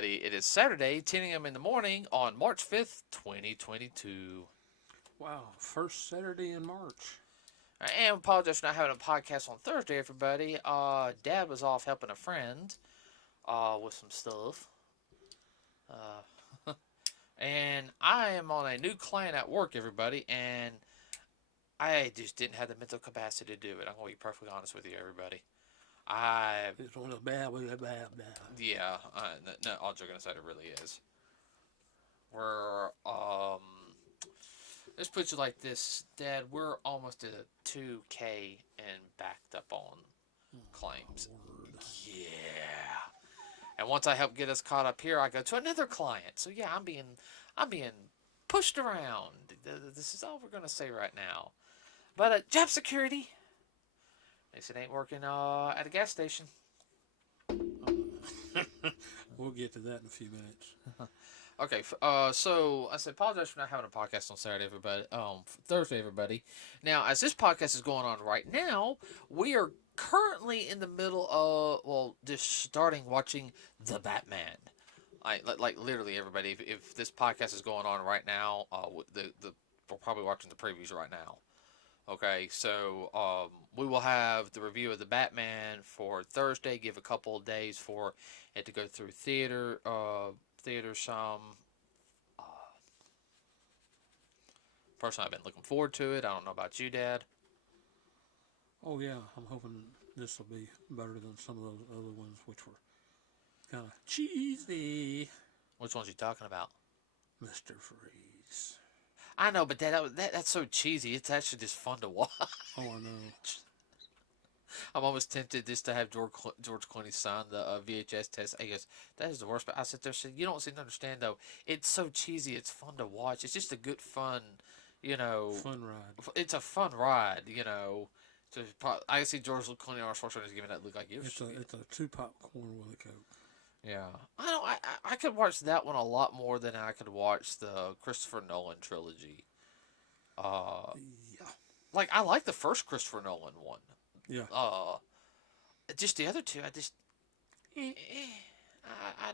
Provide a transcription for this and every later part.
everybody. It is Saturday, 10 a.m. in the morning on March 5th, 2022. Wow, first Saturday in March. I am apologize for not having a podcast on Thursday, everybody. Dad was off helping a friend with some stuff. And I am on a new client at work, everybody, and I just didn't have the mental capacity to do it. I'm going to be perfectly honest with you, everybody. It's one of the bad. Yeah, no, all joking aside, it really is. Let's put you like this, Dad. We're almost at a 2K and backed up on claims. Yeah. And once I help get us caught up here, I go to another client. So yeah, I'm being pushed around. This is all we're gonna say right now. But job security. At least it ain't working at a gas station. We'll get to that in a few minutes. Okay, so I said apologize for not having a podcast on Saturday, everybody. Thursday, everybody. Now, as this podcast is going on right now, we are currently in the middle of just starting watching The Batman. Like literally, everybody. If this podcast is going on right now, we're probably watching the previews right now. Okay, so we will have the review of The Batman for Thursday. Give a couple of days for it to go through theater some. Personally, I've been looking forward to it. I don't know about you, Dad. Oh yeah, I'm hoping this will be better than some of those other ones, which were kind of cheesy. Which ones are you talking about? Mr. Freeze. I know, but that's so cheesy. It's actually just fun to watch. Oh, I know. I'm almost tempted just to have George Clooney sign the VHS test. He goes, that is the worst. But I sit there and said, you don't seem to understand, though. It's so cheesy. It's fun to watch. It's just a good fun, Fun ride. It's a fun ride, So I see George Clooney or Schwarzenegger giving that look like you. It's a 2 popcorn with a Coke. Yeah, I could watch that one a lot more than I could watch the Christopher Nolan trilogy. Yeah. Like I like the first Christopher Nolan one. Yeah. Just the other two, I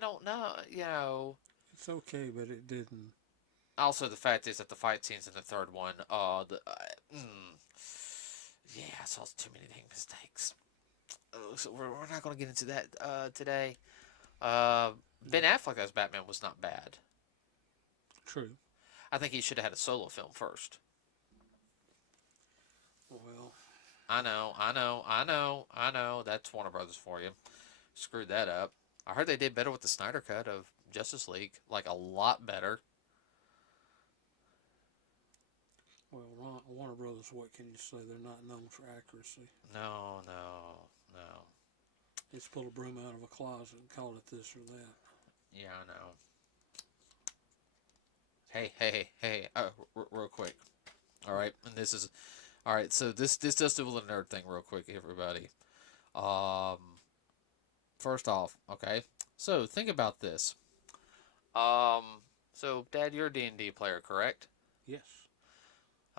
don't know. It's okay, but it didn't. Also, the fact is that the fight scenes in the third one, I saw too many dang mistakes. So we're not going to get into that today. Ben Affleck as Batman was not bad. True. I think he should have had a solo film first. Well, I know. That's Warner Brothers for you. Screwed that up. I heard they did better with the Snyder Cut of Justice League. Like, a lot better. well, Warner Brothers, what can you say? They're not known for accuracy. No. They just pull a broom out of a closet and call it this or that. Yeah, I know. Hey. Real quick. All right, and this is... All right, so this does do a little nerd thing real quick, everybody. First off, okay, so think about this. So Dad, you're a D&D player, correct? Yes.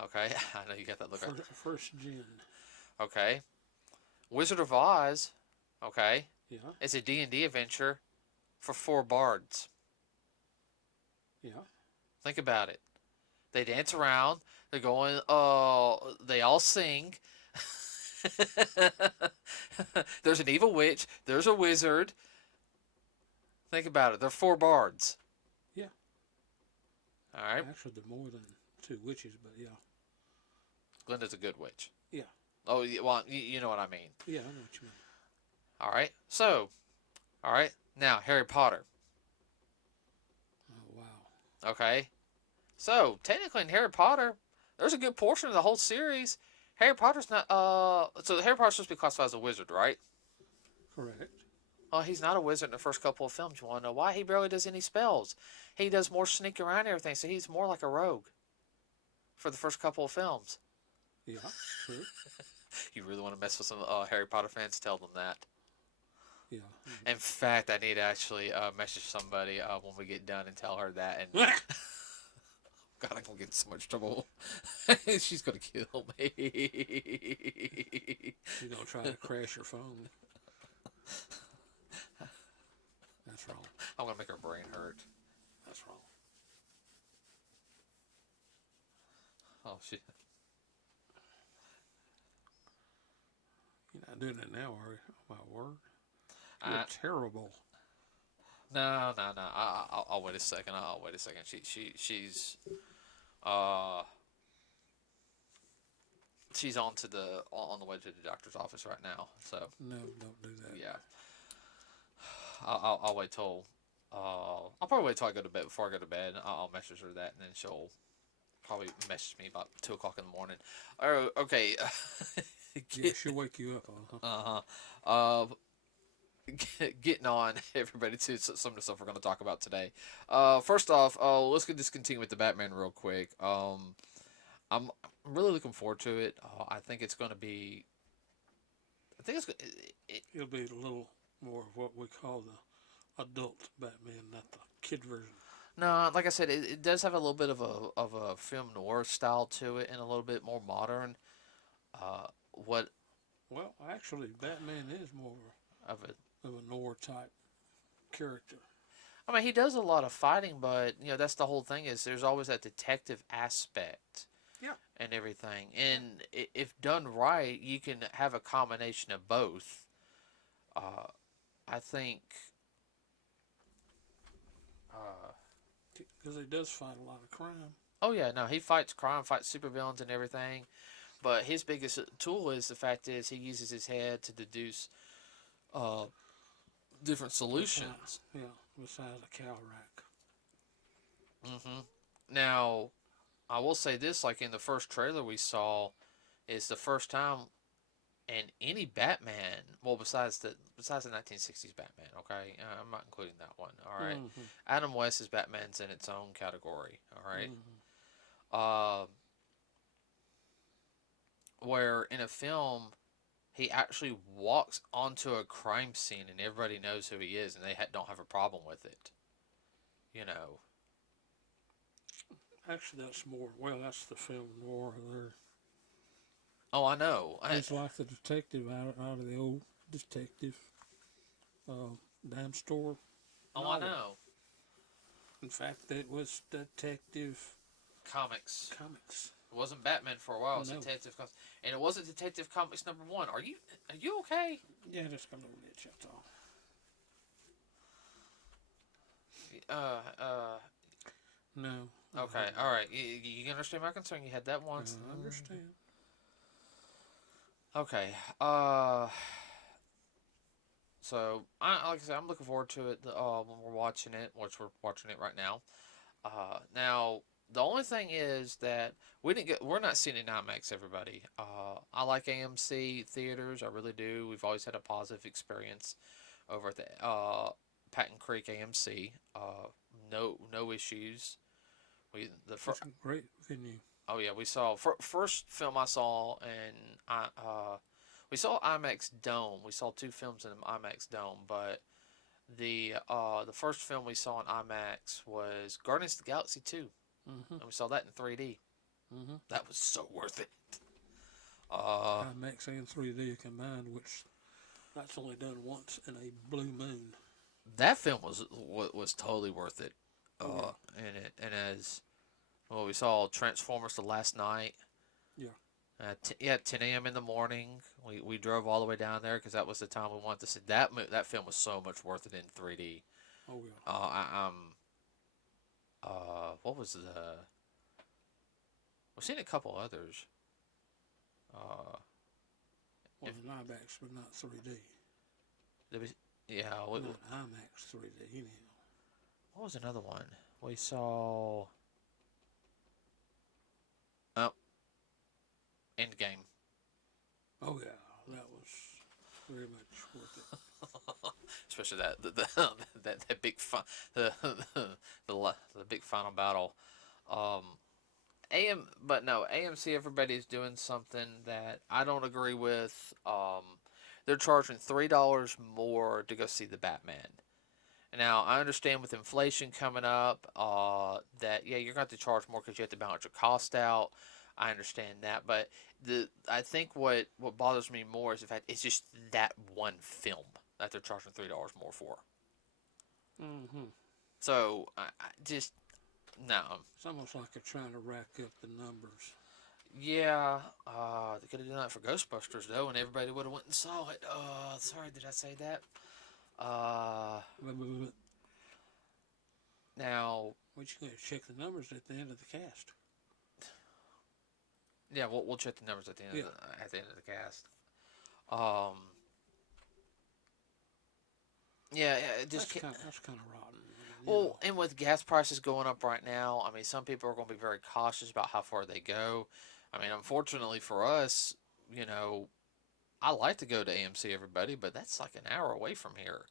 Okay, I know you got that look. First gen. Okay, Wizard of Oz. Okay. Yeah. It's a D&D adventure for 4 bards. Yeah. Think about it. They dance around. They're going, they all sing. There's an evil witch. There's a wizard. Think about it. They're 4 bards. Yeah. All right. Actually, they're more than 2 witches, but yeah. Glenda's a good witch. Yeah. Oh, well, you know what I mean. Yeah, I know what you mean. All right. So, all right. Now, Harry Potter. Oh, wow. Okay. So, technically in Harry Potter, there's a good portion of the whole series. Harry Potter's not, so Harry Potter's supposed to be classified as a wizard, right? Correct. Oh, he's not a wizard in the first couple of films. You want to know why? He barely does any spells. He does more sneak around and everything, so he's more like a rogue for the first couple of films. Yeah, true. You really want to mess with some Harry Potter fans? Tell them that. Yeah. In fact, I need to actually message somebody when we get done and tell her that. And God, I'm gonna get in so much trouble. She's gonna kill me. You're gonna try to crash your phone. That's wrong. I'm gonna make her brain hurt. That's wrong. Oh shit. You're not doing it now, are you? Oh, my word. You're I, terrible. no, no, no. I'll wait a second. I'll wait a second. Uh she's on the way to the doctor's office right now. So No, don't do that. yeah, I'll wait till I'll probably wait till I go to bed before I go to bed. I'll message her that, and then she'll probably message me about 2 o'clock in the morning. Oh, okay. Yeah, she'll wake you up, huh? Uh-huh. Getting on everybody to some of the stuff we're going to talk about today. First off, let's just continue with the Batman real quick. I'm really looking forward to it. I think it's going to be. I think it's. It'll be a little more of what we call the adult Batman, not the kid version. No, like I said, it does have a little bit of a film noir style to it, and a little bit more modern. What Well, actually, Batman is more of it? of a noir type character. I mean, he does a lot of fighting, but that's the whole thing. Is there's always that detective aspect. Yeah. And everything, and if done right, you can have a combination of both. I think. Because he does fight a lot of crime. Oh yeah, no, he fights crime, fights supervillains and everything. But his biggest tool is the fact is he uses his head to deduce uh, different solutions. Besides a cow rack. Now, I will say this: like in the first trailer we saw, is the first time in any Batman. Well, besides the 1960s Batman. Okay, I'm not including that one. All right? Adam West's Batman's in its own category. All right. Where in a film he actually walks onto a crime scene and everybody knows who he is and they don't have a problem with it. You know. Actually, that's more. Well, that's the film noir there. Oh, I know. It's like the detective out of the old detective dime store. Oh, novel. I know. In fact, it was Detective Comics. Comics. It wasn't Batman for a while. It was No. Detective Comics, and it wasn't Detective Comics #1. Are you okay? Yeah, just got a little itch. That's all. No. Okay. All right. You can understand my concern. You had that once. I understand. Okay. So like I said, I'm looking forward to it. When we're watching it, which we're watching it right now. Now the only thing is that we're not seeing it in IMAX. Everybody. I like AMC theaters. I really do. We've always had a positive experience over at the Patton Creek AMC. No issues. It's a great venue. Oh yeah, we saw first film I saw, and we saw IMAX Dome. We saw 2 films in IMAX Dome, but the first film we saw in IMAX was Guardians of the Galaxy 2, and we saw that in 3D. That was so worth it. IMAX and 3D combined, which that's only done once in a blue moon. That film was totally worth it. And as well, we saw Transformers the last night. Yeah. 10 a.m. in the morning. We drove all the way down there because that was the time we wanted to see that. That film was so much worth it in 3D. Oh yeah. What was we've seen a couple others. Well, in IMAX, but not 3D. Yeah. Not IMAX 3D. You know. What was another one? We saw. Oh. Endgame. Oh yeah, that was very much worth it. Especially that big the big final battle. But no, AMC, everybody's doing something that I don't agree with. They're charging $3 more to go see the Batman. Now I understand with inflation coming up, that you're going to have to charge more because you have to balance your cost out. I understand that, but I think what bothers me more is the fact it's just that one film that they're charging $3 more for. Mm-hmm. So I just no. It's almost like they're trying to rack up the numbers. Yeah, they could have done that for Ghostbusters though, and everybody would have went and saw it. Sorry, did I say that? Uh, But Now, you got to check the numbers at the end of the cast. yeah, we'll check the numbers at the end Yeah. at the end of the cast. Um, yeah, it just That's kind of rotten. well, and with gas prices going up right now, I mean, some people are going to be very cautious about how far they go. I mean, unfortunately for us, you know, I like to go to AMC, everybody, but that's like an hour away from here.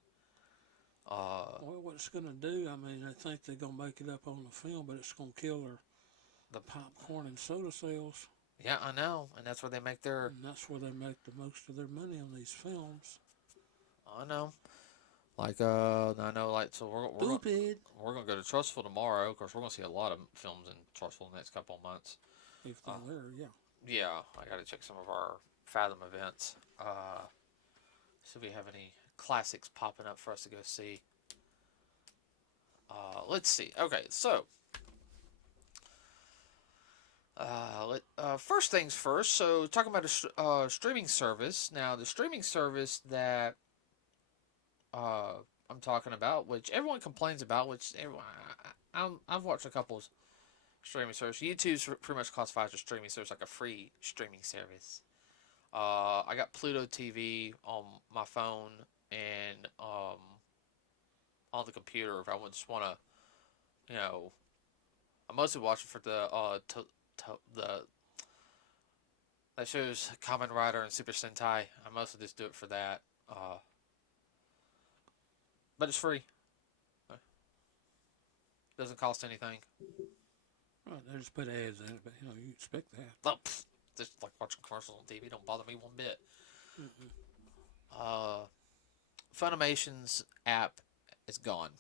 Well, what it's going to do, I mean, I think they're going to make it up on the film, but it's going to kill their The popcorn and soda sales. Yeah, I know, and that's where they make their. And that's where they make the most of their money on these films. I know. Like I know, like so we're gonna go to Trustful tomorrow. Of course, we're gonna see a lot of films in Trustful in the next couple of months. If they're there, yeah. Yeah, I got to check some of our Fathom events. See if we have any classics popping up for us to go see. Let's see. Okay, so first things first. So talking about a streaming service. Now, the streaming service that I'm talking about, which everyone complains about, which everyone I've watched a couple of streaming services. YouTube's pretty much classified as a streaming service, like a free streaming service. I got Pluto TV on my phone and on the computer if I would just want to, you know, I mostly watch it for the that shows Kamen Rider and Super Sentai. I mostly just do it for that. But it's free. Doesn't cost anything. Right, they just put ads in it, but you expect that. Oh, just like watching commercials on TV. Don't bother me one bit. Funimation's app is gone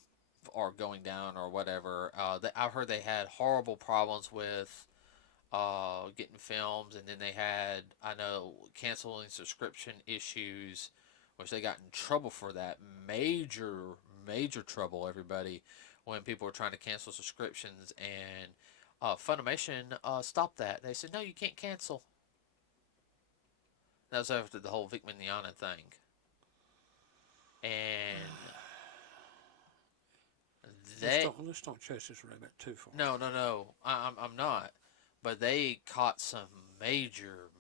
or going down or whatever. I've heard they had horrible problems with getting films, and then they had, I know, canceling subscription issues, which they got in trouble for that. Major trouble, everybody, when people were trying to cancel subscriptions, and Funimation stopped that. They said, no, you can't cancel. That was after the whole Vic Mignogna thing. And let's don't chase this rabbit too far. No. I'm not. But they caught some major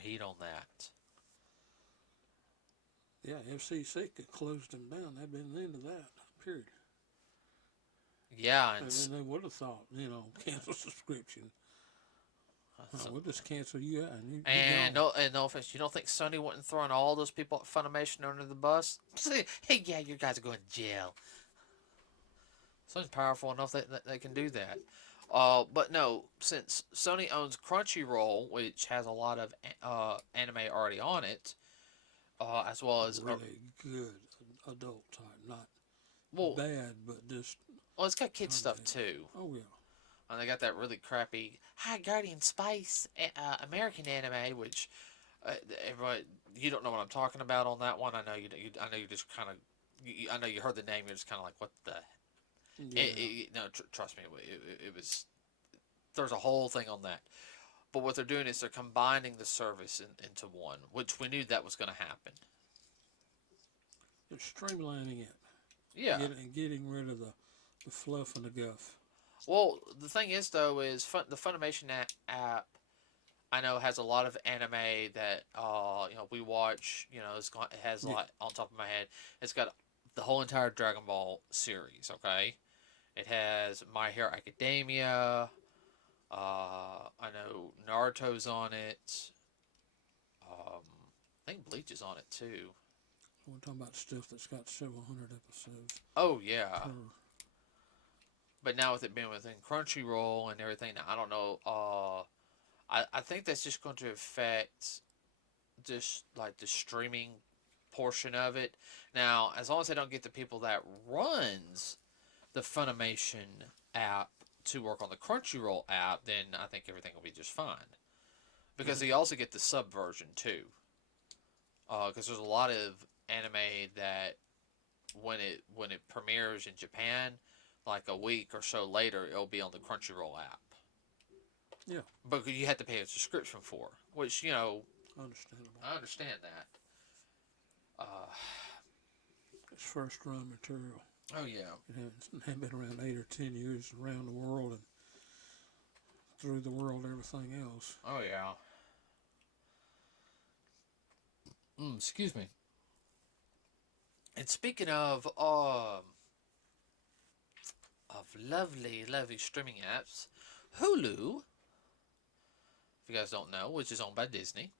heat on that. Yeah, FCC could close them down. That'd been the end of that. Period. Yeah, and then they would have thought, cancel subscription. We'll just cancel you out. And no offense, you don't think Sony wouldn't throw all those people at Funimation under the bus? Hey, yeah, you guys are going to jail. Sony's powerful enough that they can do that. But no, since Sony owns Crunchyroll, which has a lot of anime already on it, as well as really good adult type, not bad, but just. Well, it's got kid stuff too. Oh yeah. And they got that really crappy High Guardian Spice American anime, which everybody, you don't know what I'm talking about on that one. I know you. I know you just kind of. I know you heard the name. You're just kind of like, what the. Yeah. No, trust me. It was. There's a whole thing on that. But what they're doing is they're combining the service into one, which we knew that was going to happen. They're streamlining it. Yeah. Getting rid of the fluff and the guff. Well, the thing is, though, is the Funimation app, I know, has a lot of anime that we watch. It has a lot on top of my head. It's got the whole entire Dragon Ball series. Okay, it has My Hero Academia. I know Naruto's on it. I think Bleach is on it too. We're talking about stuff that's got several hundred episodes. Oh yeah. But now with it being within Crunchyroll and everything, I don't know. I think that's just going to affect just like the streaming portion of it. Now, as long as they don't get the people that runs the Funimation app to work on the Crunchyroll app, then I think everything will be just fine. Because they also get the sub version too. Because there's a lot of anime that when it premieres in Japan, like a week or so later, it'll be on the Crunchyroll app. Yeah. But you have to pay a subscription for, which Understandable. I understand that. It's first run material. Oh yeah. It had been around 8 or 10 years around the world and through the world, everything else. Oh yeah. Excuse me. And speaking of lovely, lovely streaming apps, Hulu, if you guys don't know, which is owned by Disney,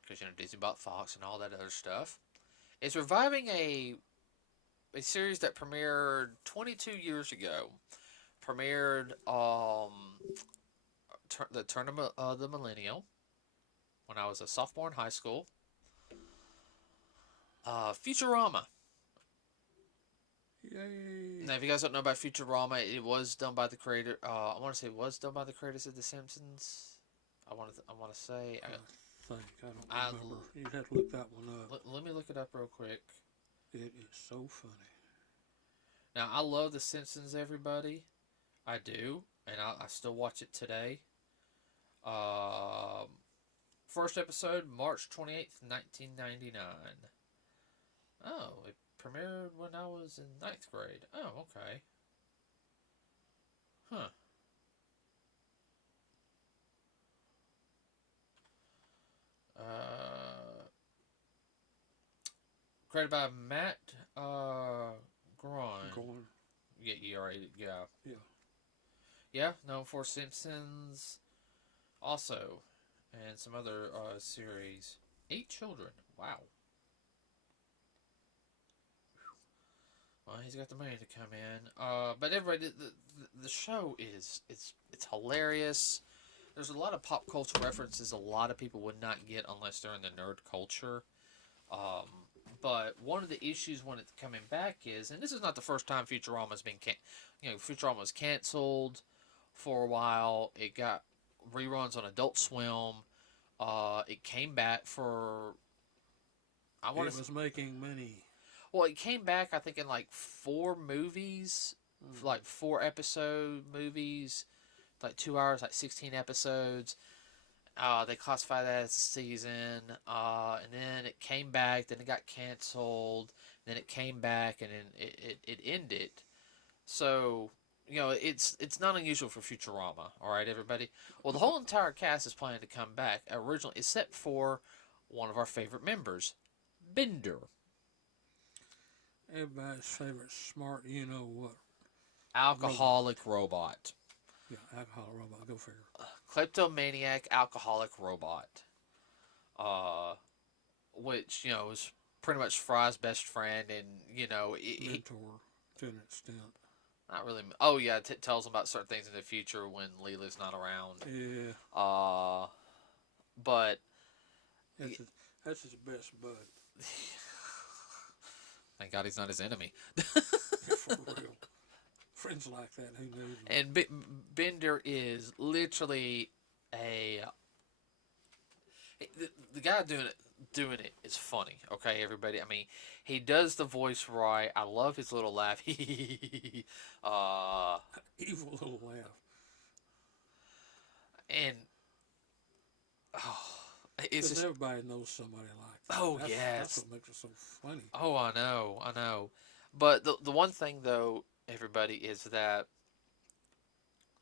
because Disney bought Fox and all that other stuff, is reviving a series that premiered 22 years ago. Premiered the Turn of the Millennial when I was a sophomore in high school. Futurama. Yay! Now, if you guys don't know about Futurama, it was done by the creator. I want to say it was done by the creators of The Simpsons. I want to say. I don't remember. You'd have to look that one up. Let me look it up real quick. It is so funny. Now, I love The Simpsons, everybody. I do, and I still watch it today. First episode, March 28th, 1999. Oh, it premiered when I was in 9th grade. Oh, okay. Huh. Created by Matt Groening. Yeah, yeah. Yeah. Yeah, known for Simpsons, also, and some other series. 8 children. Wow. Well, he's got the money to come in. But everybody, the show it's hilarious. There's a lot of pop culture references a lot of people would not get unless they're in the nerd culture. But one of the issues when it's coming back is, and this is not the first time Futurama's been, Futurama was canceled for a while. It got reruns on Adult Swim. It came back for. It was making money. Well, it came back, I think, in like 4 movies, like 4 episode movies, like 2 hours, like 16 episodes. They classified that as a season, and then it came back, then it got canceled, then it came back, and then it ended. So, it's not unusual for Futurama, alright, everybody? Well, the whole entire cast is planning to come back, originally, except for one of our favorite members, Bender. Everybody's favorite smart, what? Alcoholic robot. Yeah, alcoholic robot. Go figure. Kleptomaniac alcoholic robot. Which, is pretty much Fry's best friend and, mentor to an extent. Not really. Oh, yeah, tells him about certain things in the future when Leela's not around. Yeah. But... That's his best bud. Thank God he's not his enemy. For real. Friends like that, who knows? And Bender is literally the guy doing it is funny. Okay, everybody. I mean, he does the voice right. I love his little laugh. Evil little laugh. And it's just, everybody knows somebody like that. Oh, yes. That's what makes it so funny. Oh, I know. But the one thing though, everybody, is that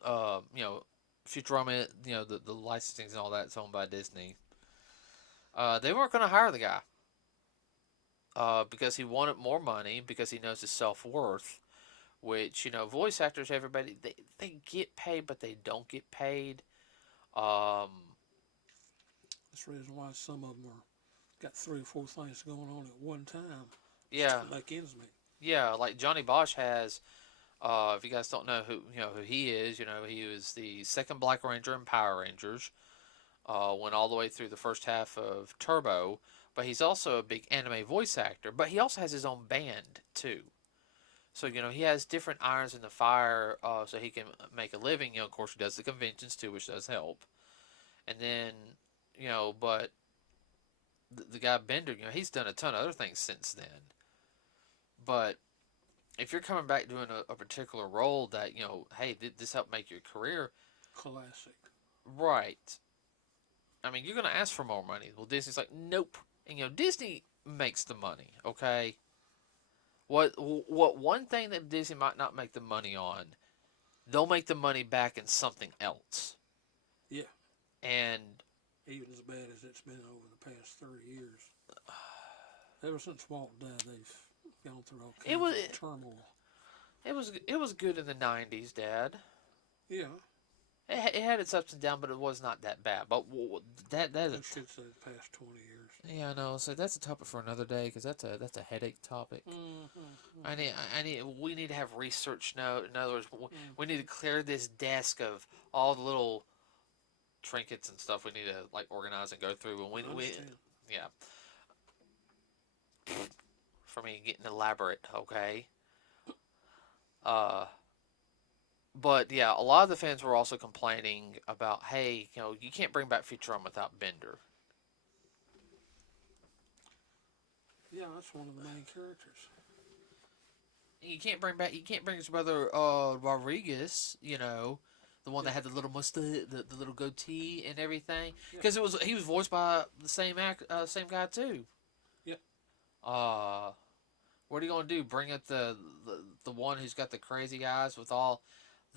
Futurama, the licensing and all that's owned by Disney. They weren't going to hire the guy because he wanted more money, because he knows his self-worth, which, voice actors, everybody, they get paid, but they don't get paid. That's the reason why some of them got 3 or 4 things going on at one time. Yeah. Like ends meet. Yeah, like Johnny Bosch has. If you guys don't know who he is, he was the second Black Ranger in Power Rangers. Went all the way through the first half of Turbo, but he's also a big anime voice actor. But he also has his own band too. So he has different irons in the fire, so he can make a living. Of course, he does the conventions too, which does help. And then but the guy Bender, he's done a ton of other things since then. But if you're coming back doing a particular role that, hey, this helped make your career, Classic. right? I mean, you're gonna ask for more money. Well, Disney's like, nope. And Disney makes the money. Okay. What one thing that Disney might not make the money on, they'll make the money back in something else. Yeah. And even as bad as it's been over the past 30 years, ever since Walt died, they've gone through all kinds of turmoil. It was good in the '90s, Dad. Yeah. It had its ups and downs, but it was not that bad. But that I is should say the past 20 years. yeah, I know. So that's a topic for another day because that's a headache topic. We need to have research note. In other words, we need to clear this desk of all the little trinkets and stuff we need to like organize and go through. And we yeah. For me, getting elaborate, okay. But yeah, a lot of the fans were also complaining about, hey, you can't bring back Futurama without Bender. Yeah, that's one of the main characters. You can't bring his brother Rodriguez, the one that had the little mustache, the little goatee and everything, because he was voiced by the same guy too. Yeah. What are you gonna do? Bring up the one who's got the crazy eyes with all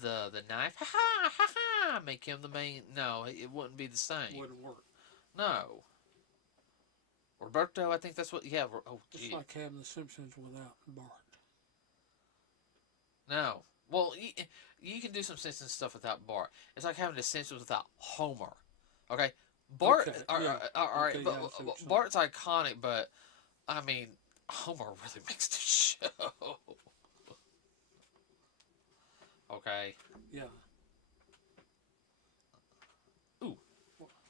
the knife? Ha ha ha ha! Make him the main? No, it wouldn't be the same. Wouldn't work. No. Roberto, I think that's what. Yeah. Oh, it's like having the Simpsons without Bart. No. Well, you can do some Simpsons stuff without Bart. It's like having the Simpsons without Homer. Okay. Bart. Okay. All right. Okay, But Bart's iconic, but I mean, Homer really makes the show. Okay. Yeah. Ooh.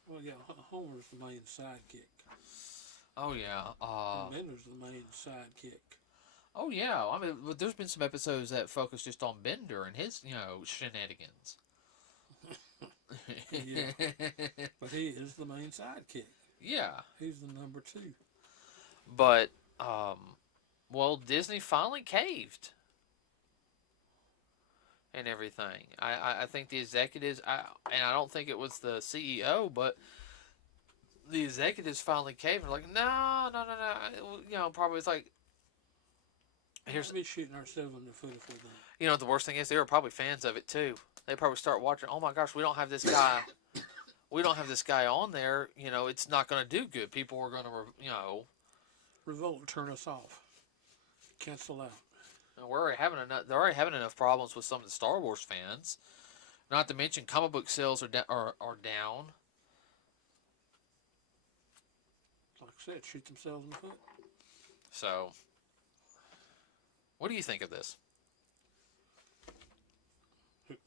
Well, yeah. Homer's the main sidekick. Oh yeah. And Bender's the main sidekick. Oh yeah. I mean, there's been some episodes that focus just on Bender and his, shenanigans. Yeah. But he is the main sidekick. Yeah. He's the number 2. But well, Disney finally caved. And everything. I think the executives, and I don't think it was the CEO, but the executives finally caved. Like, no. Probably it's like, here's be shooting ourselves in the foot if we don't. The worst thing is they were probably fans of it too. They probably start watching. Oh my gosh, we don't have this guy. We don't have this guy on there. It's not going to do good. People are going to, revolt and turn us off. Cancel out. They're already having enough problems with some of the Star Wars fans. Not to mention comic book sales are down. Like I said, shoot themselves in the foot. So, what do you think of this?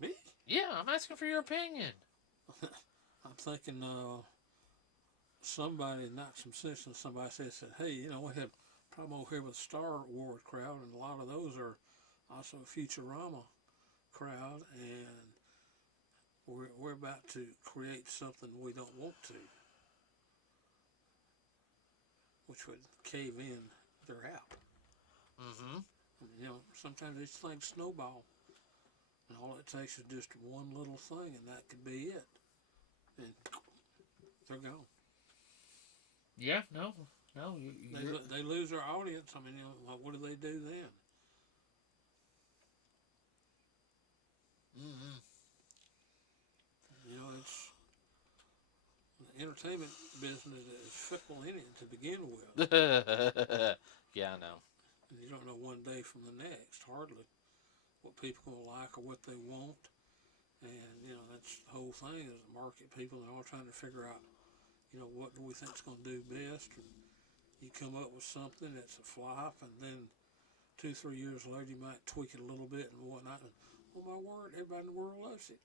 Me? Yeah, I'm asking for your opinion. I'm thinking somebody knocked some sense into somebody said, hey, we have problem over here with the Star Wars crowd, and a lot of those are also Futurama crowd, and we're about to create something we don't want to, which would cave in their app. Mm-hmm. Sometimes these things snowball, and all it takes is just one little thing, and that could be it, and they're gone. Yeah, no, they lose their audience. I mean, what do they do then? Mm-hmm. It's the entertainment business is fickle in it to begin with. Yeah, I know. And you don't know one day from the next, hardly, what people will like or what they want. And, that's the whole thing is the market people are all trying to figure out, what do we think is going to do best. And you come up with something that's a flop, and then 2-3 years later you might tweak it a little bit and whatnot. And, oh my word, everybody in the world loves it.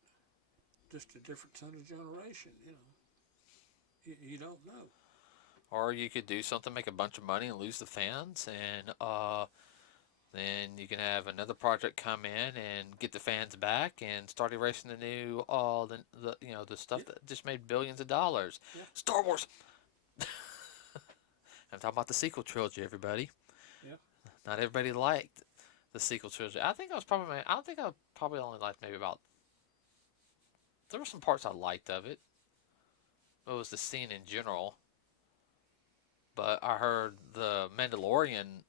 Just a different kind of generation, You don't know. Or you could do something, make a bunch of money and lose the fans, and then you can have another project come in and get the fans back and start erasing the new the stuff that just made billions of dollars. Yeah. Star Wars. I'm talking about the sequel trilogy, everybody. Yeah. not everybody liked the sequel trilogy. I think I was probably I don't think I probably only liked maybe about there were some parts I liked of it. It was the scene in general. But I heard the Mandalorian,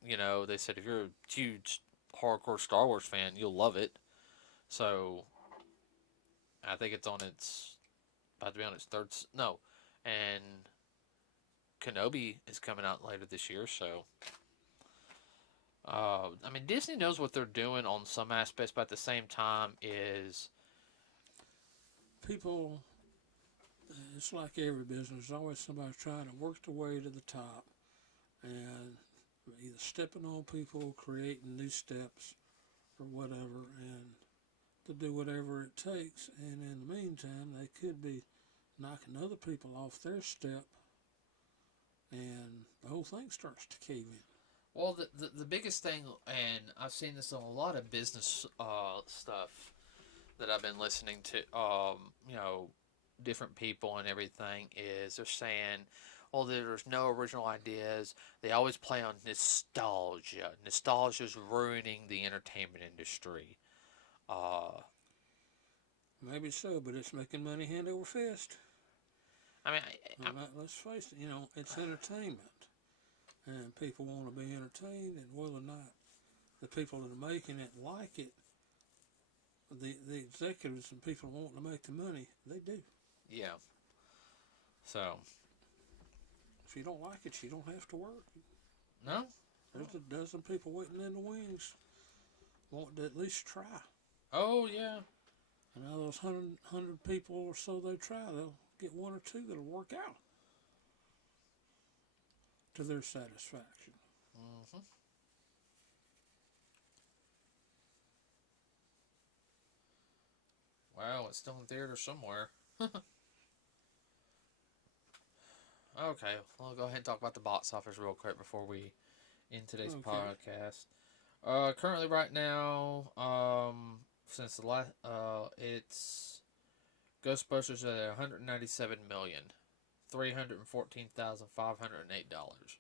they said if you're a huge hardcore Star Wars fan, you'll love it. So I think it's on its about to be on its third no, and Kenobi is coming out later this year. So I mean Disney knows what they're doing on some aspects, but at the same time is People, it's like every business. There's always somebody trying to work their way to the top, and either stepping on people, creating new steps, or whatever, and to do whatever it takes. And in the meantime, they could be knocking other people off their step, and the whole thing starts to cave in. well the biggest thing, and I've seen this on a lot of business stuff that I've been listening to, different people and everything, is they're saying, well, there's no original ideas. They always play on nostalgia. Nostalgia is ruining the entertainment industry. Uh, Maybe so, but it's making money hand over fist. I mean, Let's face it, it's entertainment. And people want to be entertained, and whether or not the people that are making it like it, the executives and people wanting to make the money, they do. yeah. So, If you don't like it, you don't have to work. no? There's a dozen people waiting in the wings wanting to at least try. Oh, yeah. And out of those 100 people or so they try, they'll get one or two that'll work out to their satisfaction. Mm-hmm. Well, it's still in theater somewhere. Okay, we'll go ahead and talk about the box office real quick before we end today's Okay. podcast. Currently, right now, since the last, it's Ghostbusters at 197,314,508.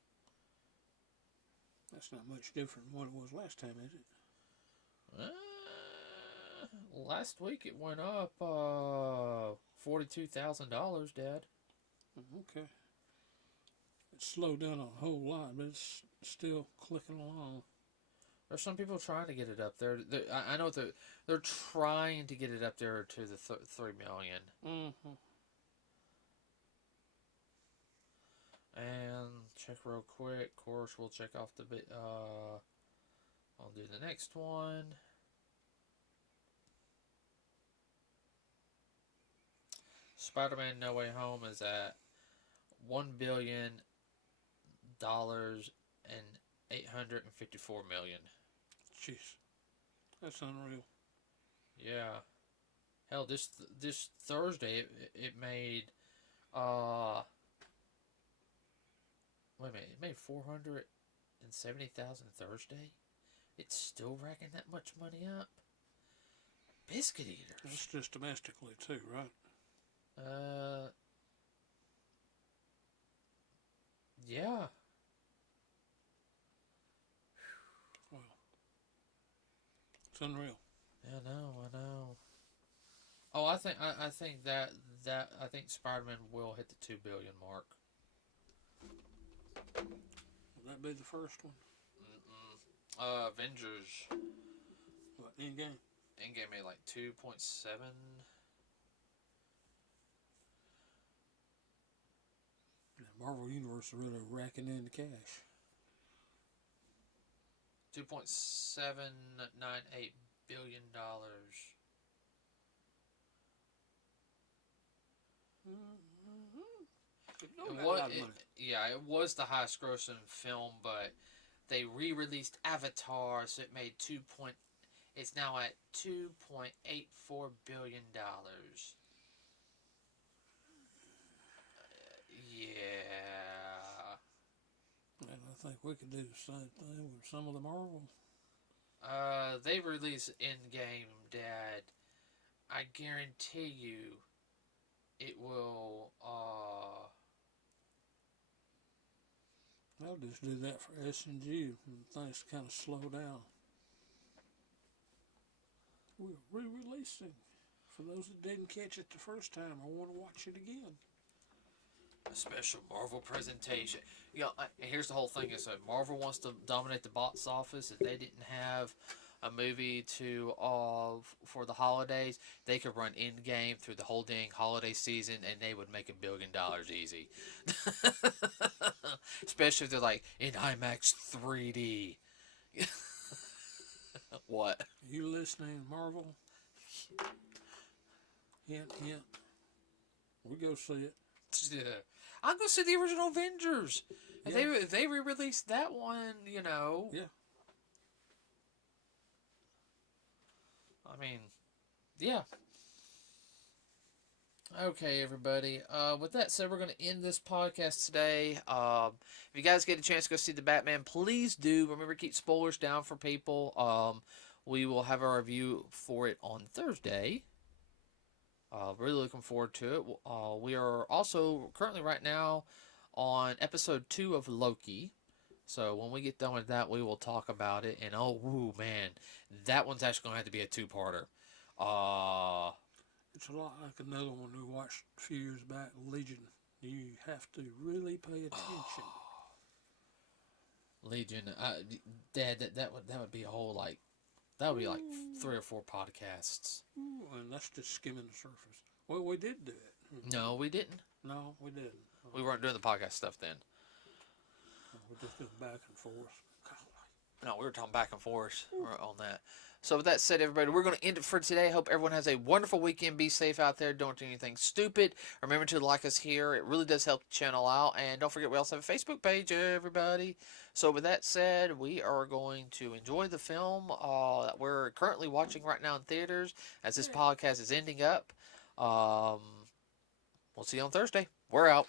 That's not much different than what it was last time, is it? Last week it went up $42,000, Dad. Okay. It slowed down a whole lot, but it's still clicking along. There's some people trying to get it up there. I know they're trying to get it up there to the 3 million. Mm-hmm. And check real quick. Of course, we'll check off the bit. I'll do the next one. Spider-Man: No Way Home is at $1,000,000,854 million. Jeez. That's unreal. Yeah. Hell, this Thursday it made wait a minute, it made 470,000 Thursday. It's still racking that much money up. Biscuit eaters. That's just domestically too, right? Yeah. Wow. It's unreal. I know. Oh, I think I think Spider-Man will hit the 2 billion mark. Would that be the first one? Avengers What, Endgame? Endgame made like 2.7. The Marvel Universe is really racking in the cash. $2.798 billion. It was the highest grossing film, but they re-released Avatar, so it made it's now at $2.84 billion. Yeah. And I think we could do the same thing with some of the Marvel. They release Endgame, Dad. I guarantee you, it will. I'll just do that for S&G when things kind of slow down. We're re-releasing. For those that didn't catch it the first time, I want to watch it again. A special Marvel presentation. You know, and here's the whole thing: is that Marvel wants to dominate the box office. If they didn't have a movie to for the holidays, they could run Endgame through the whole dang holiday season, and they would make $1 billion easy. Especially if they're like in IMAX 3D. What? You listening, Marvel? Hint, hint. We go see it. Yeah. I'll go see the original Avengers. Yeah. If they re-released that one, you know. Yeah. I mean, yeah. Okay, everybody. With that said, we're going to end this podcast today. If you guys get a chance to go see the Batman, please do. Remember, keep spoilers down for people. We will have our review for it on Thursday. Really looking forward to it. We are also currently right now on episode 2 of Loki. So when we get done with that, we will talk about it. And oh, man, that one's actually going to have to be a 2-parter. It's a lot like another one we watched a few years back, Legion. You have to really pay attention. Legion, Dad, that would be a whole that would be like 3 or 4 podcasts. And that's just skimming the surface. Well, we did do it. No, we didn't. No, we didn't. We weren't doing the podcast stuff then. We're just doing back and forth. No, we were talking back and forth on that. So with that said, everybody, we're going to end it for today. Hope everyone has a wonderful weekend. Be safe out there. Don't do anything stupid. Remember to like us here. It really does help the channel out. And don't forget, we also have a Facebook page, everybody. So with that said, we are going to enjoy the film that we're currently watching right now in theaters as this podcast is ending up. We'll see you on Thursday. We're out.